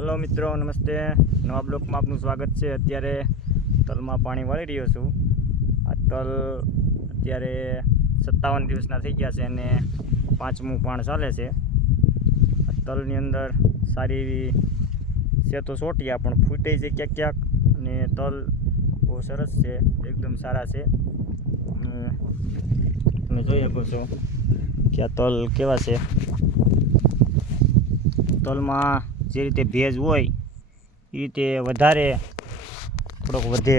Hello મિત્રો, નમસ્તે. નવા બ્લોકમાં આપનું સ્વાગત છે. અત્યારે તલમાં પાણી વાળી રહ્યો છું. આ તલ અત્યારે સત્તાવન દિવસના થઈ ગયા છે અને પાંચમું પાણ ચાલે છે. આ તલની અંદર સારી એવી છે તો સોટિયા પણ ફૂટે છે ક્યાંક ક્યાંક અને તલ બહુ સરસ છે, એકદમ સારા છે. તમે જોઈ શકો છો કે આ તલ કેવા છે. તલમાં જે રીતે ભેજ હોય, એ રીતે વધારે થોડોક વધે.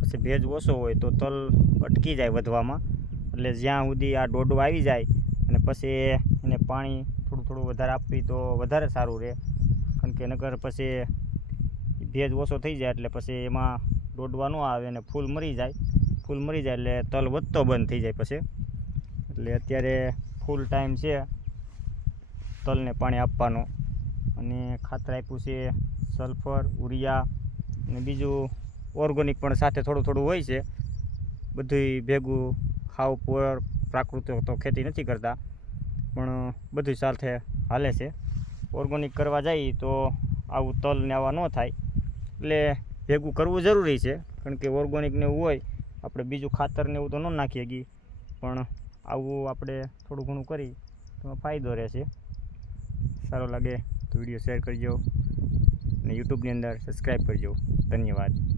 પછી ભેજ ઓછો હોય તો તલ અટકી જાય વધવામાં. એટલે જ્યાં સુધી આ ડોડો આવી જાય અને પછી એને પાણી થોડું થોડું વધારે આપવી તો વધારે સારું રહે. કારણ કે નકર પછી ભેજ ઓછો થઈ જાય એટલે પછી એમાં ડોડવા ન આવે અને ફૂલ મરી જાય. ફૂલ મરી જાય એટલે તલ વધતો બંધ થઈ જાય પછી. એટલે અત્યારે ફૂલ ટાઈમ છે તલને પાણી આપવાનું. અને ખાતર આપ્યું છે સલ્ફર ઉરિયા અને બીજું ઓર્ગોનિક પણ સાથે થોડું થોડું હોય છે. બધુંય ભેગું હાવ પર પ્રાકૃતિક તો ખેતી નથી કરતા, પણ બધું સાથે હાલે છે. ઓર્ગોનિક કરવા જઈએ તો આવું તલ ને આવા ન થાય, એટલે ભેગું કરવું જરૂરી છે. કારણ કે ઓર્ગોનિક ને એવું હોય, આપણે બીજું ખાતર ને એવું તો ન નાખીએ ગઈ પણ આવું આપણે થોડું ઘણું કરી તો ફાયદો રહેશે. સારું લાગે. વીડિયો શેર કરજો અને યુટ્યુબની અંદર સબસ્ક્રાઈબ કરજો. ધન્યવાદ.